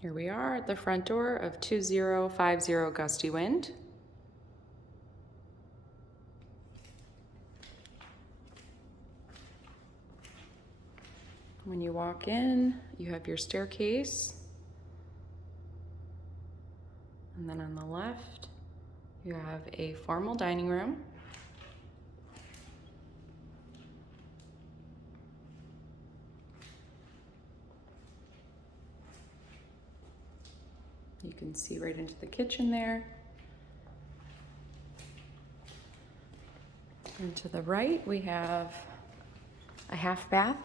Here we are at the front door of 2050 Gusty Wind. When you walk in, you have your staircase. And then on the left, you have a formal dining room. You can see right into the kitchen there. And to the right, we have a half bath.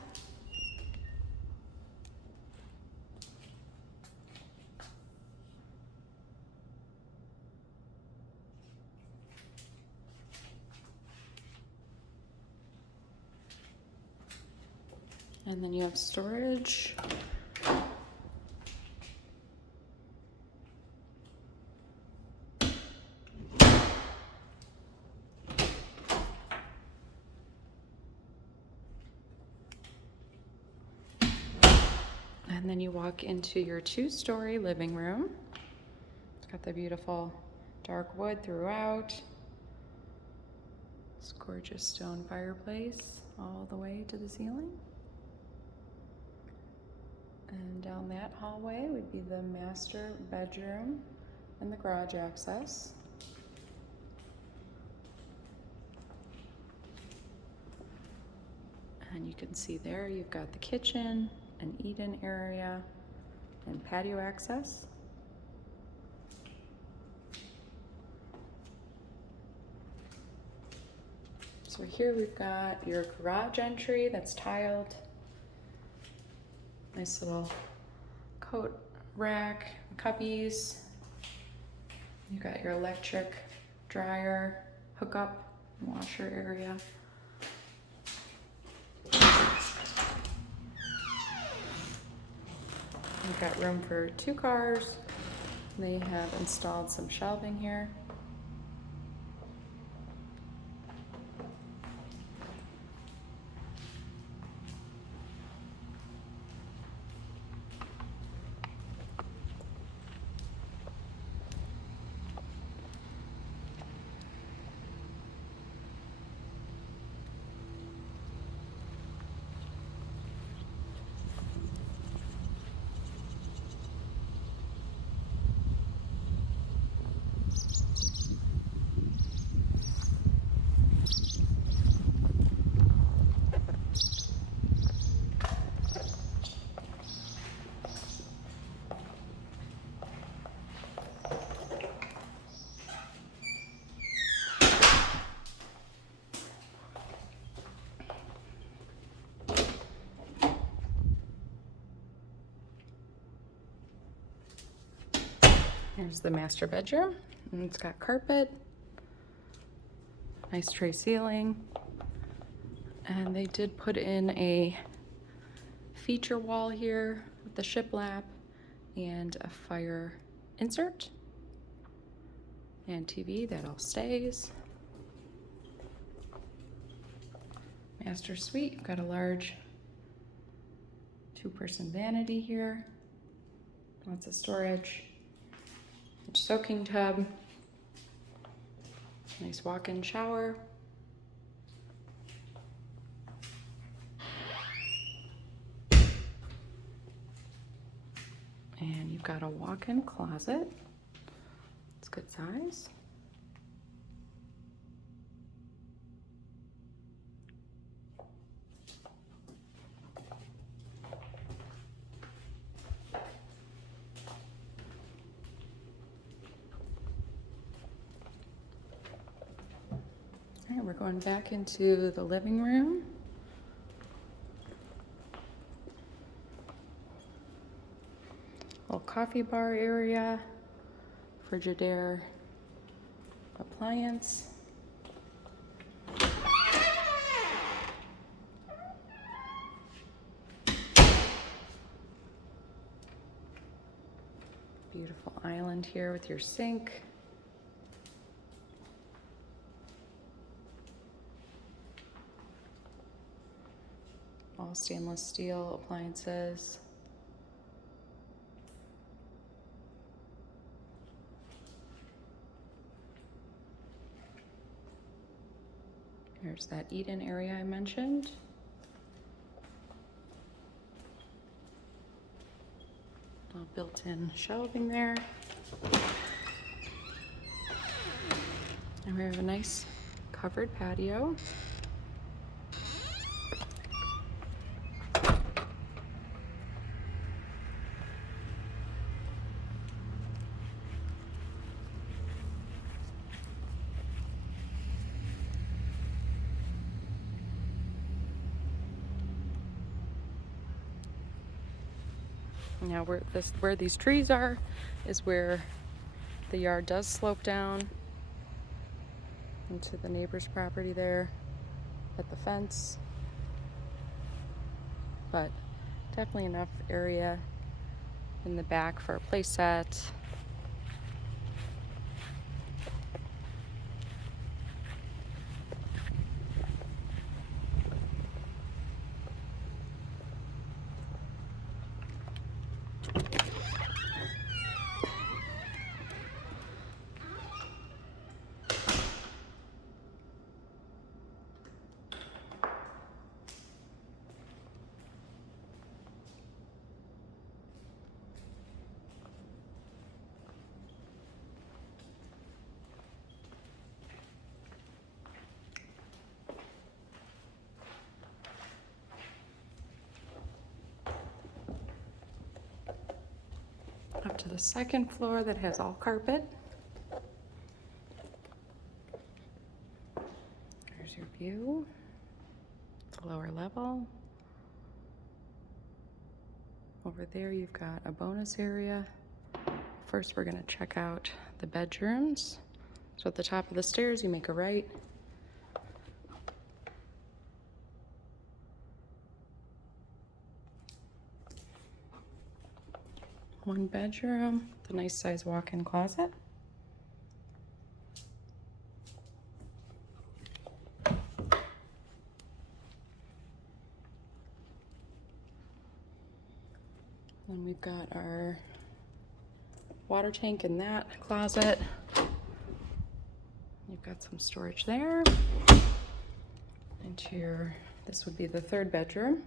And then you have storage. And then you walk into your 2-story living room. It's got the beautiful dark wood throughout. This gorgeous stone fireplace all the way to the ceiling. And down that hallway would be the master bedroom and the garage access. And you can see there you've got the kitchen, an eat-in area, and patio access. So here we've got your garage entry that's tiled. Nice little coat rack, cubbies. You've got your electric dryer, hookup, and washer area. You've got room for 2 cars. They have installed some shelving here. Here's the master bedroom, and it's got carpet, nice tray ceiling, and they did put in a feature wall here with the shiplap and a fire insert and TV. That all stays. Master suite, got a large 2-person vanity here, lots of storage. Soaking tub, nice walk-in shower, and you've got a walk-in closet. It's good size. All right, we're going back into the living room. Little coffee bar area, Frigidaire appliance. Beautiful island here with your sink. All stainless steel appliances. Here's that eat-in area I mentioned. Little built-in shelving there. And we have a nice covered patio. Now where these trees are is where the yard does slope down into the neighbor's property there at the fence. But definitely enough area in the back for a play set. Up to the second floor that has all carpet. There's your view. It's a lower level. Over there you've got a bonus area. First we're going to check out the bedrooms. So at the top of the stairs you make a right. One bedroom, the nice size walk-in closet. Then we've got our water tank in that closet. You've got some storage there. This would be the third bedroom.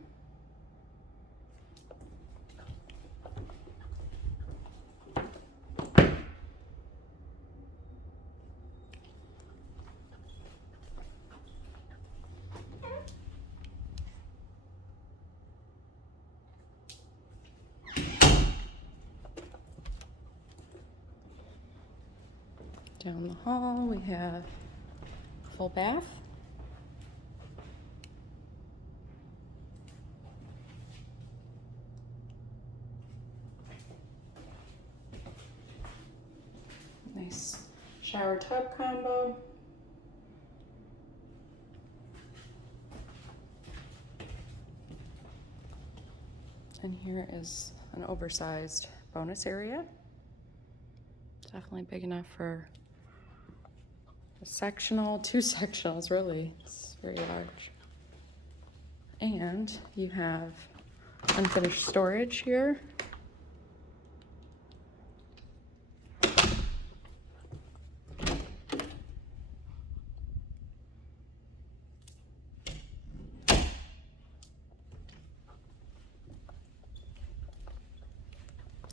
Down the hall, we have a full bath. Nice shower tub combo. And here is an oversized bonus area. Definitely big enough for a sectional, two sectionals really. It's very large. And you have unfinished storage here.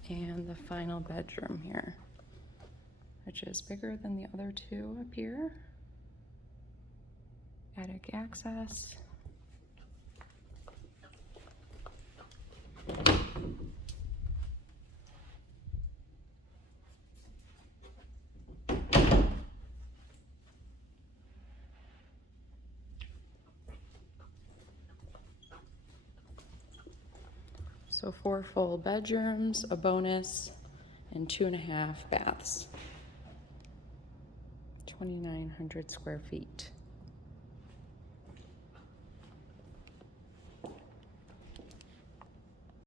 And the final bedroom here, which is bigger than the other two up here. Attic access. So 4 full bedrooms, a bonus, and 2.5 baths. 2,900 square feet.